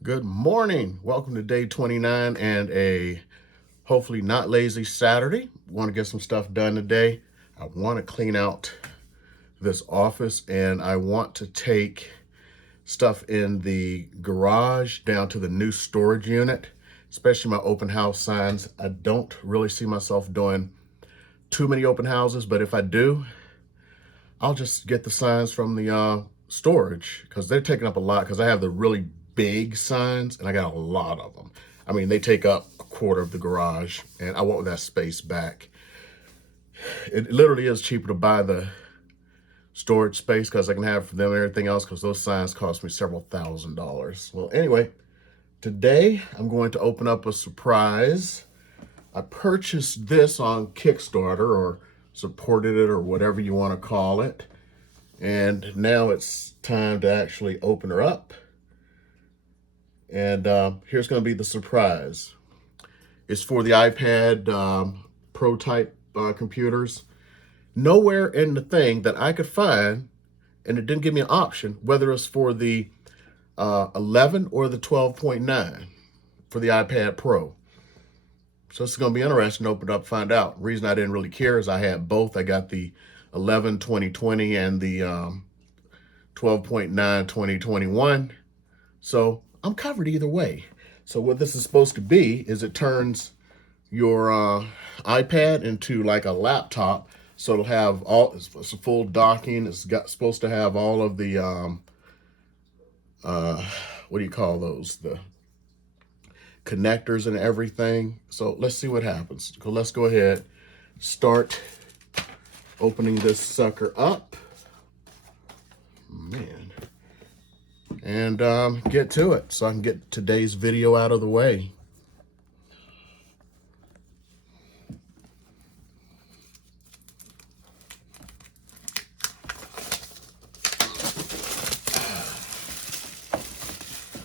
Good morning. Welcome to day 29 and a hopefully not lazy Saturday. Want to get some stuff done today. I want to clean out this office and I want to take stuff in the garage down to the new storage unit, especially my open house signs. I don't really see myself doing too many open houses, but if I do, I'll just get the signs from the storage because they're taking up a lot because I have the really big signs and I got a lot of them. I mean, they take up a quarter of the garage and I want that space back. It literally is cheaper to buy the storage space because I can have them and everything else because those signs cost me several $1,000s. Well, anyway, today I'm going to open up a surprise. I purchased this on Kickstarter or supported it or whatever you want to call it. And now it's time to actually open her up. And here's going to be the surprise. It's for the iPad Pro type computers. Nowhere in the thing that I could find, and it didn't give me an option, whether it's for the 11 or the 12.9 for the iPad Pro. So it's going to be interesting to open it up and find out. The reason I didn't really care is I had both. I got the 11 2020 and the 12.9 2021. So I'm covered either way. So what this is supposed to be is it turns your iPad into like a laptop. So it'll have it's a full docking. Supposed to have all of the what do you call those? The connectors and everything. So let's see what happens. So let's go ahead, start opening this sucker up. Man. And get to it so I can get today's video out of the way.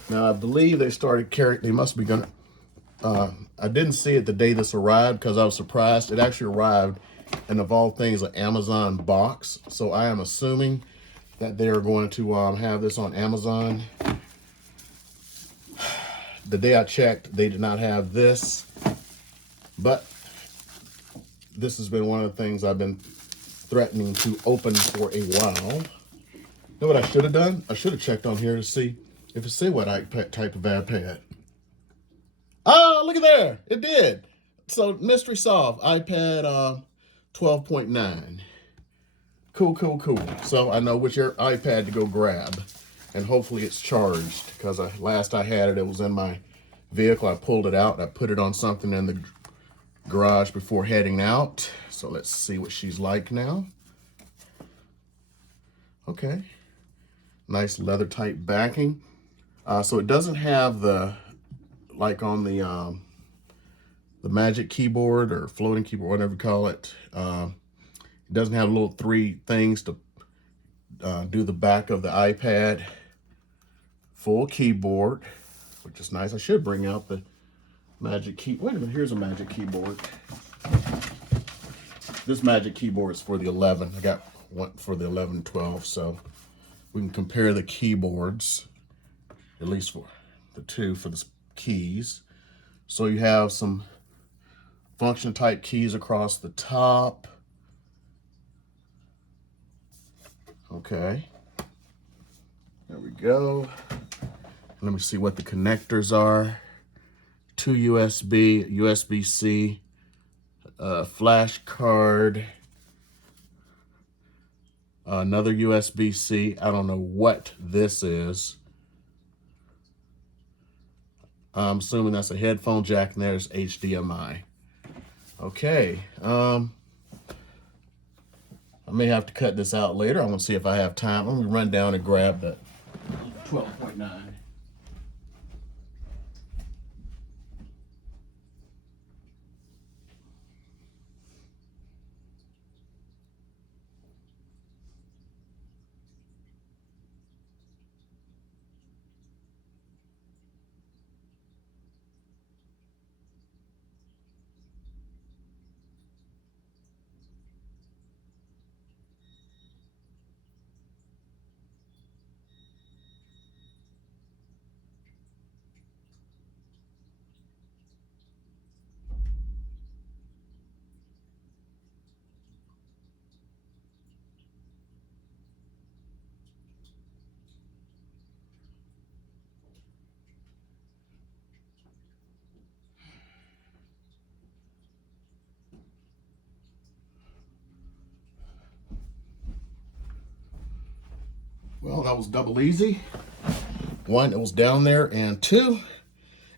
Now, I believe they started carrying, they must be gonna, I didn't see it the day this arrived because I was surprised. It actually arrived, and of all things, an Amazon box. So I am assuming that they are going to have this on Amazon. The day I checked, they did not have this, but this has been one of the things I've been threatening to open for a while. You know what I should have done? I should have checked on here to see if it say what type of iPad. Oh, look at there. It did. So mystery solved. iPad 12.9. Cool. So I know which iPad to go grab. And hopefully it's charged. Because last I had it, it was in my vehicle. I pulled it out. I put it on something in the garage before heading out. So let's see what she's like now. Okay. Nice leather type backing. So it doesn't have the, like on the Magic Keyboard or floating keyboard, whatever you call it. It doesn't have little three things to do the back of the iPad. Full keyboard, which is nice. I should bring out the Magic Key. Wait a minute, here's a Magic Keyboard. This Magic Keyboard is for the 11. I got one for the 11 and 12, so we can compare the keyboards, at least for the two for the keys. So you have some function type keys across the top. Okay, there we go. Let me see what the connectors are. 2 USB, USB-C, flash card, another USB-C. I don't know what this is. I'm assuming that's a headphone jack, and there's HDMI. Okay. I may have to cut this out later. I want to see if I have time. Let me run down and grab the 12.9. Well, that was double easy. One, it was down there, and two,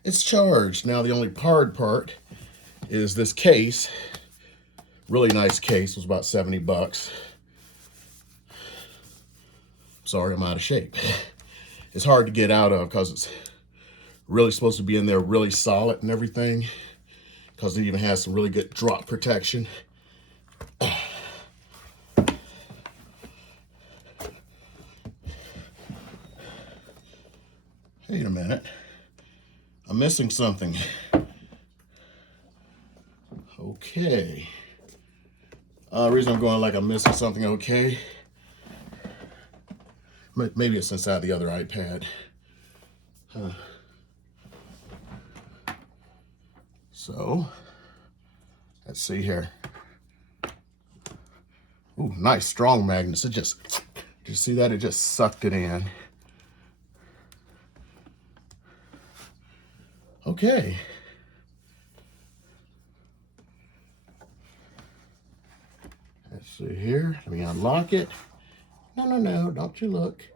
it's charged. Now the only hard part is this case. Really nice case. It was about 70 bucks. Sorry, I'm out of shape. It's hard to get out of because it's really supposed to be in there really solid and everything, because it even has some really good drop protection. Wait a minute. I'm missing something. Okay. The reason I'm going like I'm missing something, okay. Maybe it's inside the other iPad. So, let's see here. Ooh, nice strong magnets. It just, did you see that? It just sucked it in. Okay. Let's see here. Let me unlock it. No, don't you look.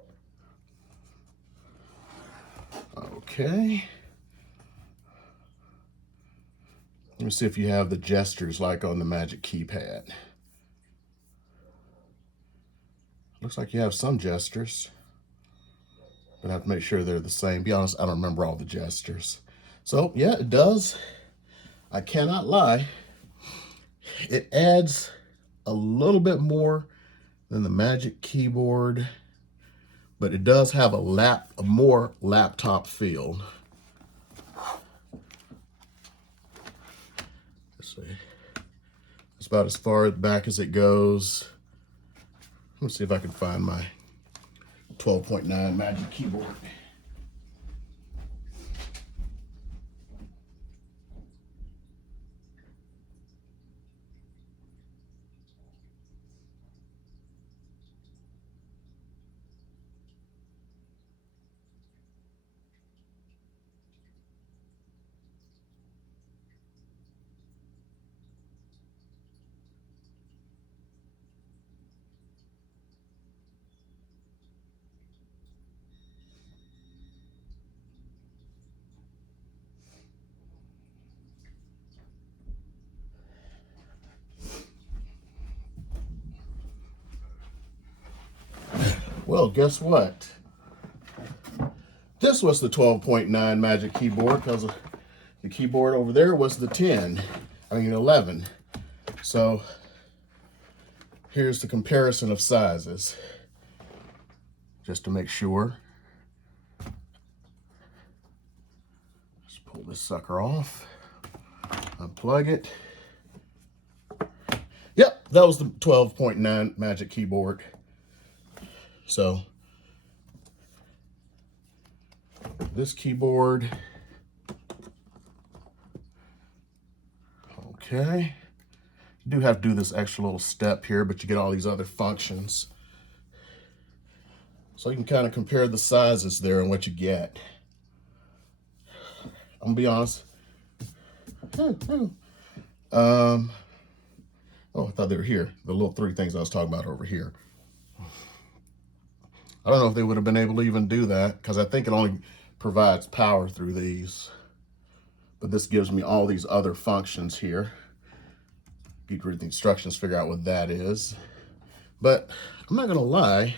Okay. Let me see if you have the gestures like on the Magic Keypad. Looks like you have some gestures, but I have to make sure they're the same. Be honest, I don't remember all the gestures. So yeah, it does. I cannot lie. It adds a little bit more than the Magic Keyboard, but it does have a more laptop feel. Let's see. It's about as far back as it goes. Let's see if I can find my 12.9 Magic Keyboard. Well, guess what? This was the 12.9 Magic Keyboard, because the keyboard over there was the 11. So here's the comparison of sizes, just to make sure. Let's pull this sucker off, unplug it. Yep, that was the 12.9 Magic Keyboard. So this keyboard, okay. You do have to do this extra little step here, but you get all these other functions. So you can kind of compare the sizes there and what you get. I'm gonna be honest. Oh, I thought they were here. The little three things I was talking about over here. I don't know if they would have been able to even do that, because I think it only provides power through these. But this gives me all these other functions here. You can read the instructions, figure out what that is. But I'm not gonna lie,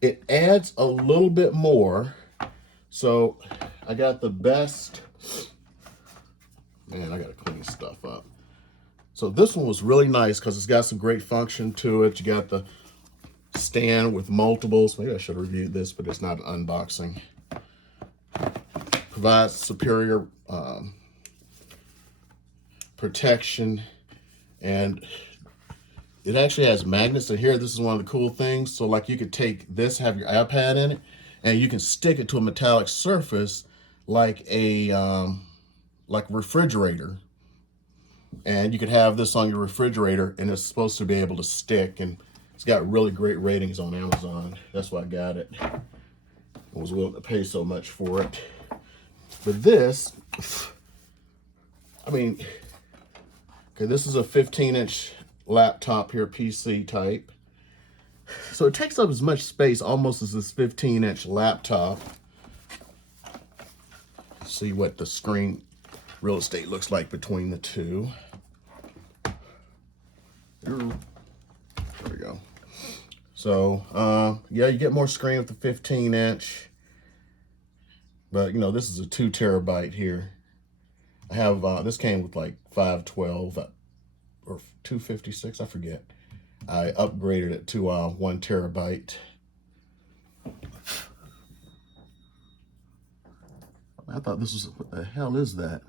it adds a little bit more. So I got the best, man, I gotta clean stuff up. So this one was really nice because it's got some great function to it. You got the stand with multiples. Maybe I should have reviewed this, but it's not an unboxing. Provides superior protection, and it actually has magnets in here. This is one of the cool things. So like you could take this, have your iPad in it, and you can stick it to a metallic surface like a refrigerator. And you could have this on your refrigerator, and it's supposed to be able to stick, and it's got really great ratings on Amazon. That's why I got it. I was willing to pay so much for it. But this, I mean, okay, this is a 15-inch laptop here, PC type. So it takes up as much space almost as this 15-inch laptop. See what the screen real estate looks like between the two. There we go. So, yeah, you get more screen with the 15-inch. But, you know, this is a 2 terabyte here. I have, this came with like 512 or 256, I forget. I upgraded it to 1 terabyte. I thought this was, what the hell is that?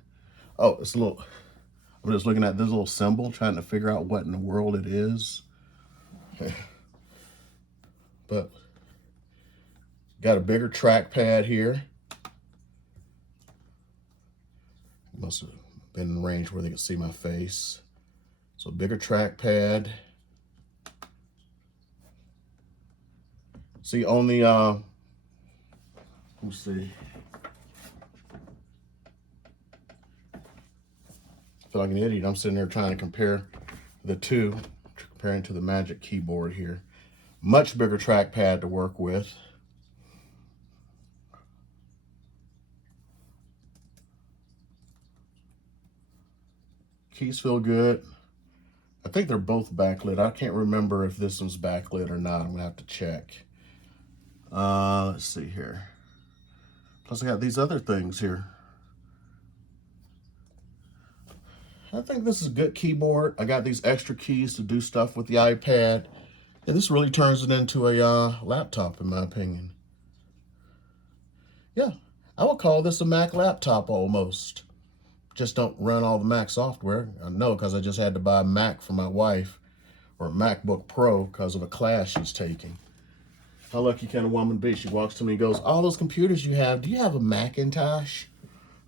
Oh, it's a little, I'm just looking at this little symbol, trying to figure out what in the world it is. But got a bigger trackpad here. Must have been in range where they could see my face. So bigger trackpad. See, on the, let's see. I feel like an idiot. I'm sitting there trying to compare the two, comparing to the Magic Keyboard here. Much bigger trackpad to work with. Keys feel good. I think they're both backlit. I can't remember if this one's backlit or not. I'm gonna have to check. Let's see here. Plus I got these other things here. I think this is a good keyboard. I got these extra keys to do stuff with the iPad. And this really turns it into a laptop, in my opinion. Yeah, I would call this a Mac laptop almost. Just don't run all the Mac software. I know, because I just had to buy a Mac for my wife, or a MacBook Pro, because of a class she's taking. How lucky can a woman be? She walks to me and goes, all those computers you have, do you have a Macintosh?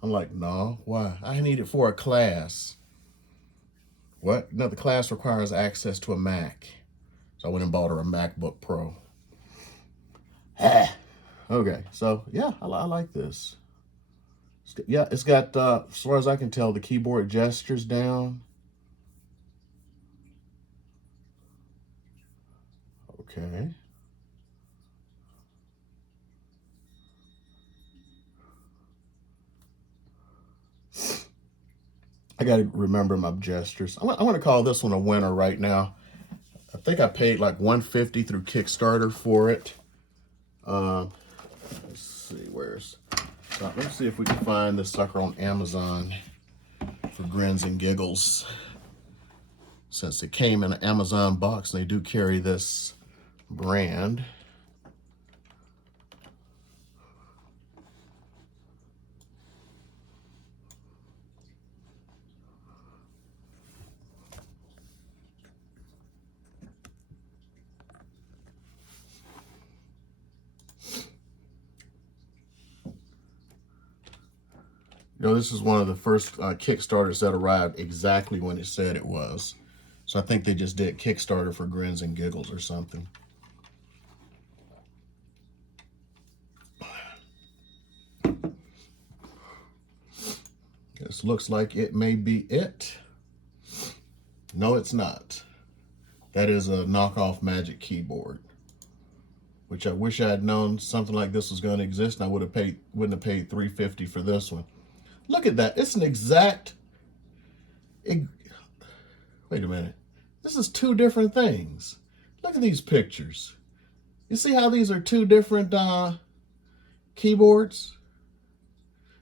I'm like, no, why? I need it for a class. What? No, the class requires access to a Mac. So I went and bought her a MacBook Pro. Okay, so yeah, I like this. Yeah, it's got, as far as I can tell, the keyboard gestures down. Okay. I got to remember my gestures. I want to call this one a winner right now. I think I paid like $150 through Kickstarter for it. Let's see, let's see if we can find this sucker on Amazon for grins and giggles. Since it came in an Amazon box, and they do carry this brand. You know, this is one of the first Kickstarters that arrived exactly when it said it was. So I think they just did Kickstarter for grins and giggles or something. This looks like it may be it. No, it's not. That is a knockoff Magic Keyboard, which I wish I had known something like this was going to exist, and I wouldn't have paid $350 for this one. Look at that. It's an exact... wait a minute. This is two different things. Look at these pictures. You see how these are two different keyboards?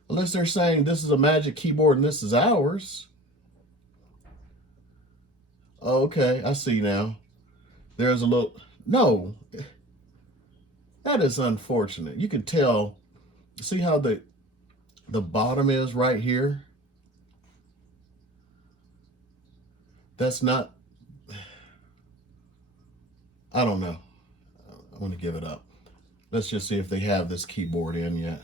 Unless they're saying this is a Magic Keyboard and this is ours. Oh, okay, I see now. There's a little... No. That is unfortunate. You can tell... See how the bottom is right here? That's not... I don't know. I'm going to give it up. Let's just see if they have this keyboard in yet.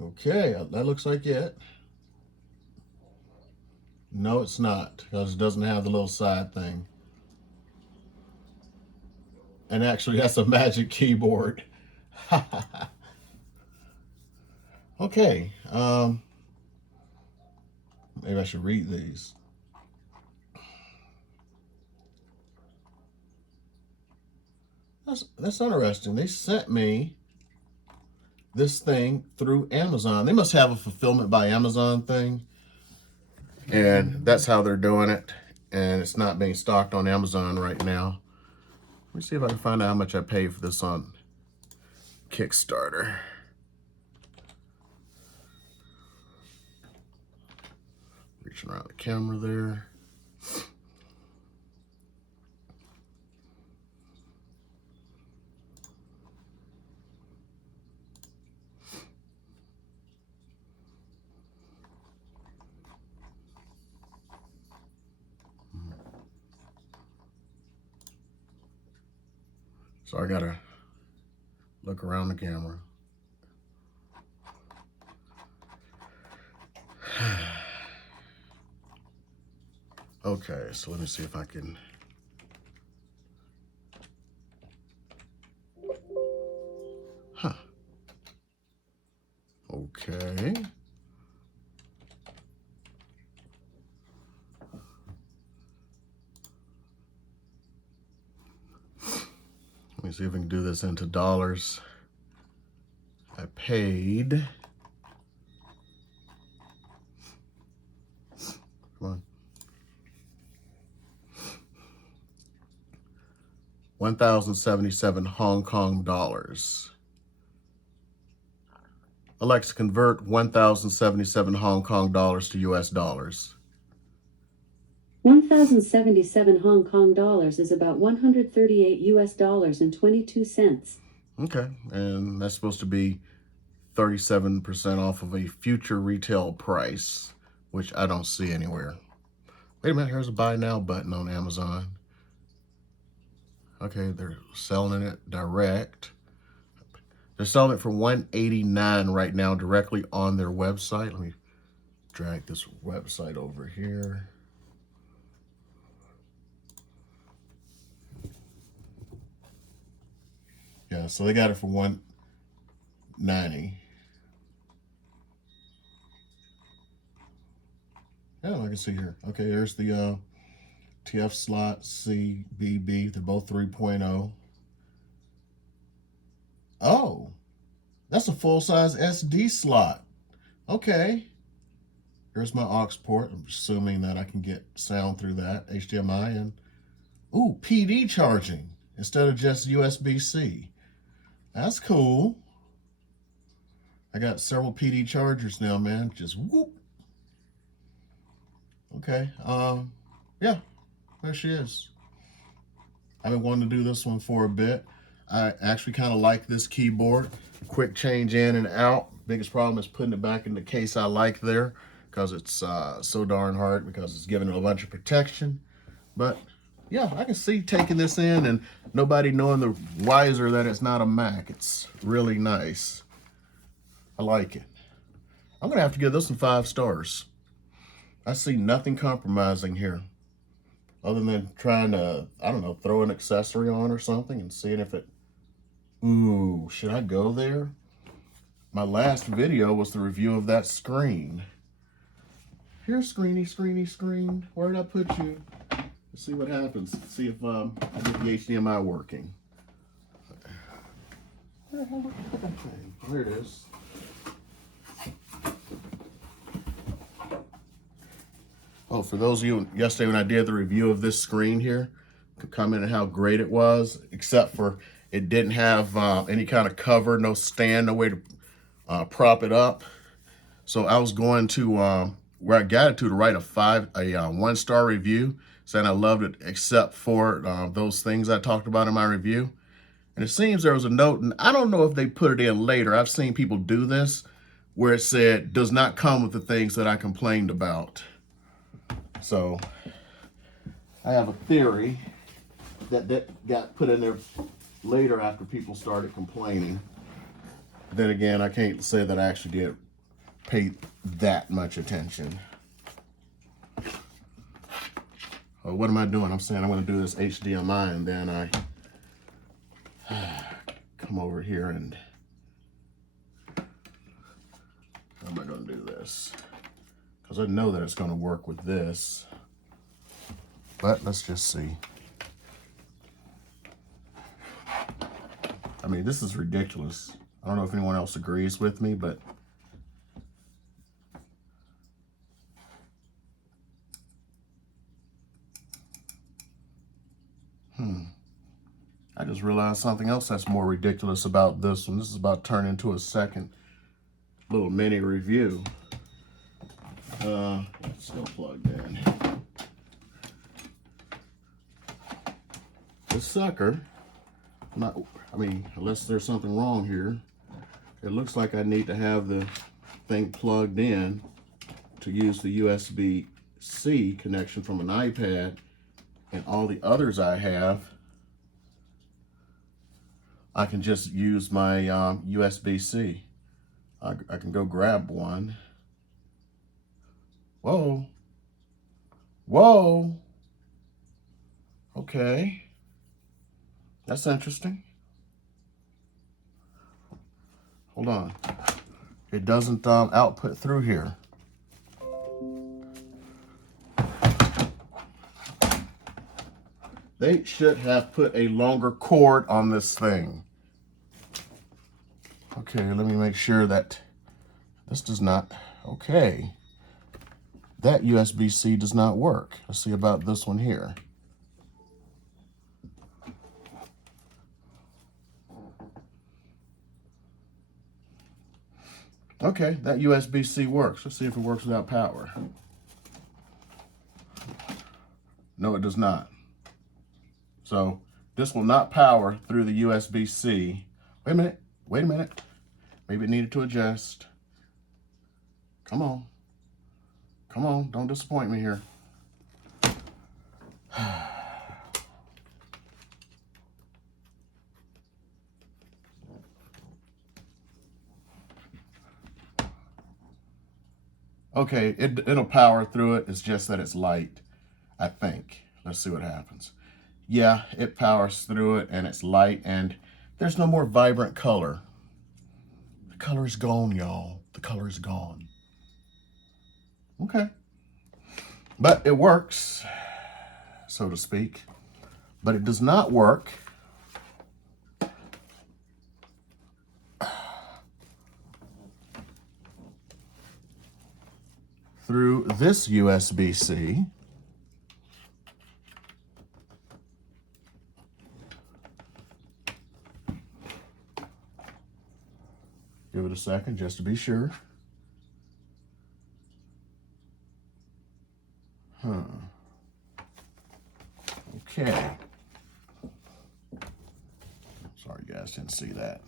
Okay, that looks like it. No, it's not, because it doesn't have the little side thing. And actually, that's a Magic Keyboard. Okay, maybe I should read these. That's interesting. They sent me this thing through Amazon. They must have a fulfillment by Amazon thing, and that's how they're doing it. And it's not being stocked on Amazon right now. Let me see if I can find out how much I paid for this on Kickstarter. Reaching around the camera there. So I gotta look around the camera. Okay, so let me see if I can. Huh. Okay. Let me see if I can do this into dollars. I paid. Come on. 1,077 Hong Kong dollars. Alexa, convert 1,077 Hong Kong dollars to US dollars. 1,077 Hong Kong dollars is about 138 US dollars and 22 cents. Okay, and that's supposed to be 37% off of a future retail price, which I don't see anywhere. Wait a minute, here's a buy now button on Amazon. Okay, they're selling it direct. They're selling it for $189 right now directly on their website. Let me drag this website over here. Yeah, so they got it for $190. Yeah, I can see here. Okay, there's the TF slot, CBB. They're both 3.0. Oh, that's a full-size SD slot. Okay. Here's my aux port. I'm assuming that I can get sound through that. HDMI and, ooh, PD charging instead of just USB-C. That's cool. I got several PD chargers now, man. Just whoop. Okay. Yeah, there she is. I've been wanting to do this one for a bit. I actually kind of like this keyboard. Quick change in and out. Biggest problem is putting it back in the case I like there because it's so darn hard because it's giving it a bunch of protection. But yeah, I can see taking this in and nobody knowing the wiser that it's not a Mac. It's really nice. I like it. I'm gonna have to give this one 5 stars. I see nothing compromising here other than trying to, I don't know, throw an accessory on or something and seeing if it, ooh, should I go there? My last video was the review of that screen. Here's screeny, screeny, screen. Where did I put you? Let's see what happens. See if I get the HDMI working. Where the hell did I put that thing? There it is. Oh, for those of you yesterday when I did the review of this screen here, commented how great it was, except for it didn't have any kind of cover, no stand, no way to prop it up. So I was going to where I got it to write a 1-star review, saying I loved it except for those things I talked about in my review. And it seems there was a note, and I don't know if they put it in later. I've seen people do this, where it said does not come with the things that I complained about. So I have a theory that got put in there later after people started complaining. Then again, I can't say that I actually did pay that much attention. What am I doing? I'm saying I'm going to do this HDMI and then come come over here and how am I going to do this? Because I know that it's going to work with this. But let's just see. I mean, this is ridiculous. I don't know if anyone else agrees with me, but I just realized something else that's more ridiculous about this one. This is about to turn into a second little mini review. It's still plugged in. This sucker, unless there's something wrong here, it looks like I need to have the thing plugged in to use the USB-C connection from an iPad, and all the others I have, I can just use my USB-C. I can go grab one. Whoa. Whoa. Okay. That's interesting. Hold on. It doesn't output through here. They should have put a longer cord on this thing. Okay, let me make sure that this does not, okay. That USB-C does not work. Let's see about this one here. Okay, that USB-C works. Let's see if it works without power. No, it does not. So this will not power through the USB-C. Wait a minute. Wait a minute. Maybe it needed to adjust. Come on. Come on. Don't disappoint me here. Okay, it'll power through it. It's just that it's light, I think. Let's see what happens. Yeah, it powers through it and it's light and there's no more vibrant color. The color is gone, y'all. The color is gone. Okay. But it works, so to speak. But it does not work through this USB-C. Give it a second just to be sure. Okay. Sorry guys, didn't see that.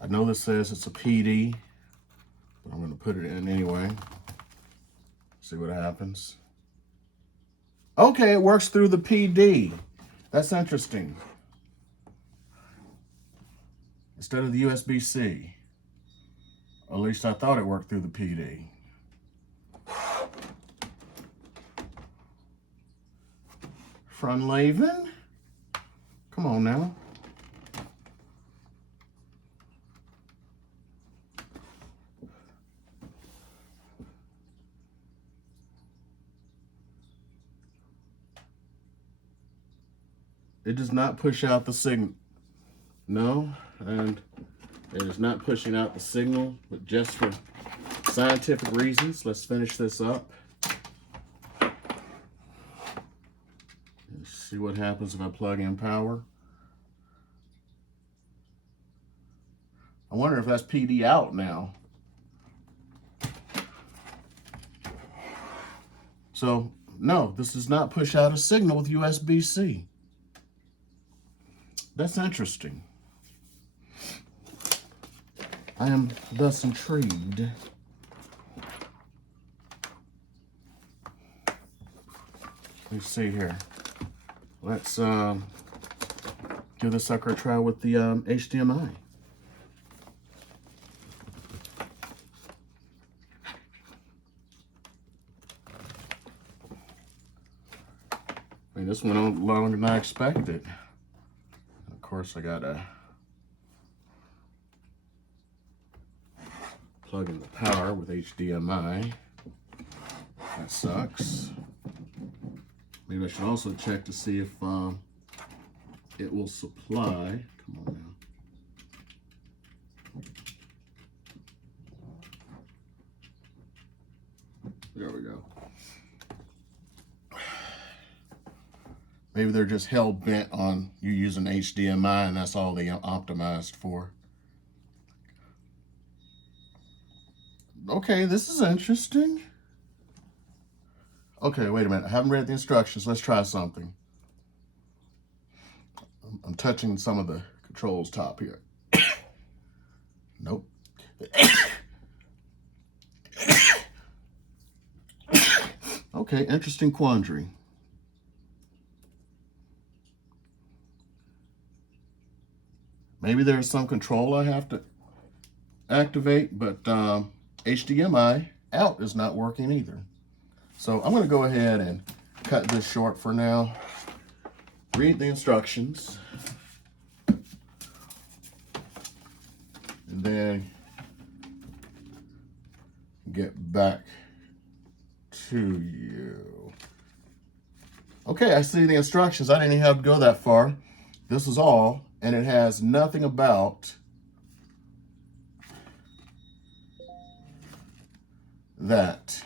I know this says it's a PD, but I'm going to put it in anyway. See what happens. Okay, it works through the PD. That's interesting. Instead of the USB-C. At least I thought it worked through the PD. Frunleven? Come on now. It does not push out the signal. No, and it is not pushing out the signal, but just for scientific reasons. Let's finish this up. Let's see what happens if I plug in power. I wonder if that's PD out now. So, no, this does not push out a signal with USB-C. That's interesting. I am thus intrigued. Let's see here. Let's give this sucker a try with the HDMI. I mean, this went on longer than I expected. course, I gotta plug in the power with HDMI. That sucks. Maybe I should also check to see if it will supply. Come on now. There we go. Maybe they're just hell bent on you using HDMI and that's all they optimized for. Okay, this is interesting. Okay, wait a minute. I haven't read the instructions. Let's try something. I'm touching some of the controls top here. Nope. Okay, interesting quandary. Maybe there's some control I have to activate, but HDMI out is not working either. So I'm going to go ahead and cut this short for now. Read the instructions. And then get back to you. Okay, I see the instructions. I didn't even have to go that far. This is all, and it has nothing about that.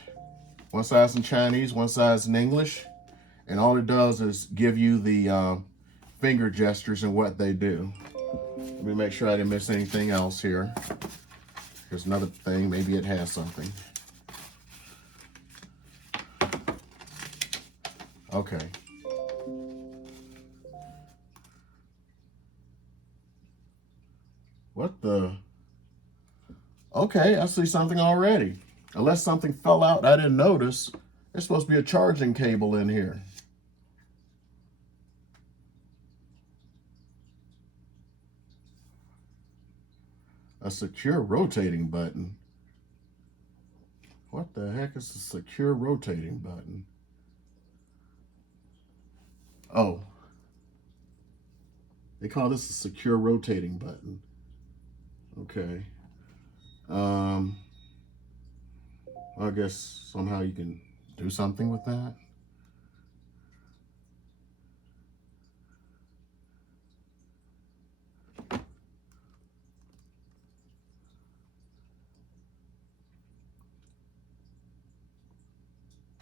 One size in Chinese, one size in English, and all it does is give you the finger gestures and what they do. Let me make sure I didn't miss anything else here. Here's another thing, maybe it has something. Okay. What the? Okay, I see something already. Unless something fell out I didn't notice, there's supposed to be a charging cable in here. A secure rotating button. What the heck is a secure rotating button? Oh. They call this a secure rotating button. Okay. I guess somehow you can do something with that.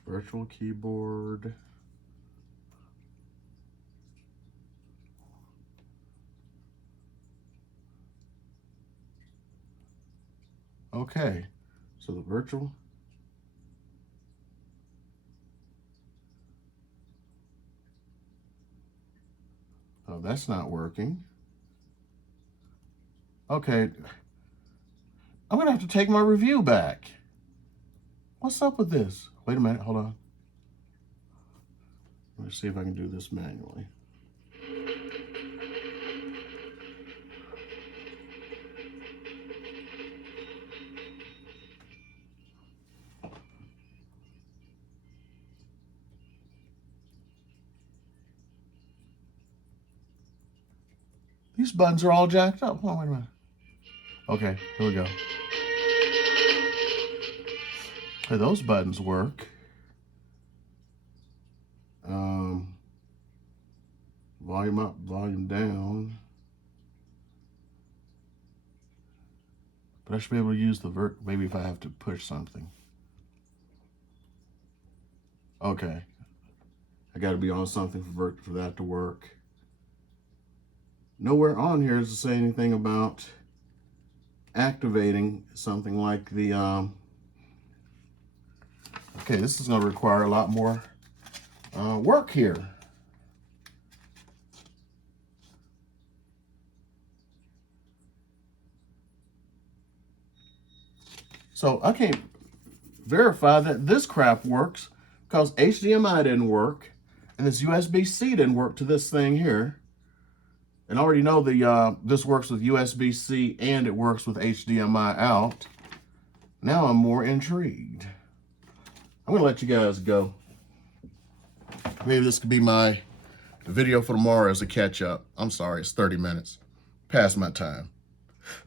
Virtual keyboard. Okay, so the virtual. Oh, that's not working. Okay, I'm gonna have to take my review back. What's up with this? Wait a minute, hold on. Let me see if I can do this manually. These buttons are all jacked up. Hold on, wait a minute. Okay, here we go. Hey, those buttons work. Volume up, volume down. But I should be able to use the maybe if I have to push something. Okay. I got to be on something for that to work. Nowhere on here does it say anything about activating something like the okay, this is going to require a lot more work here. So I can't verify that this crap works because HDMI didn't work and this USB-C didn't work to this thing here. And I already know the this works with USB-C and it works with HDMI out. Now I'm more intrigued. I'm gonna let you guys go. Maybe this could be my The video for tomorrow is a catch up. I'm sorry, it's 30 minutes. Past my time.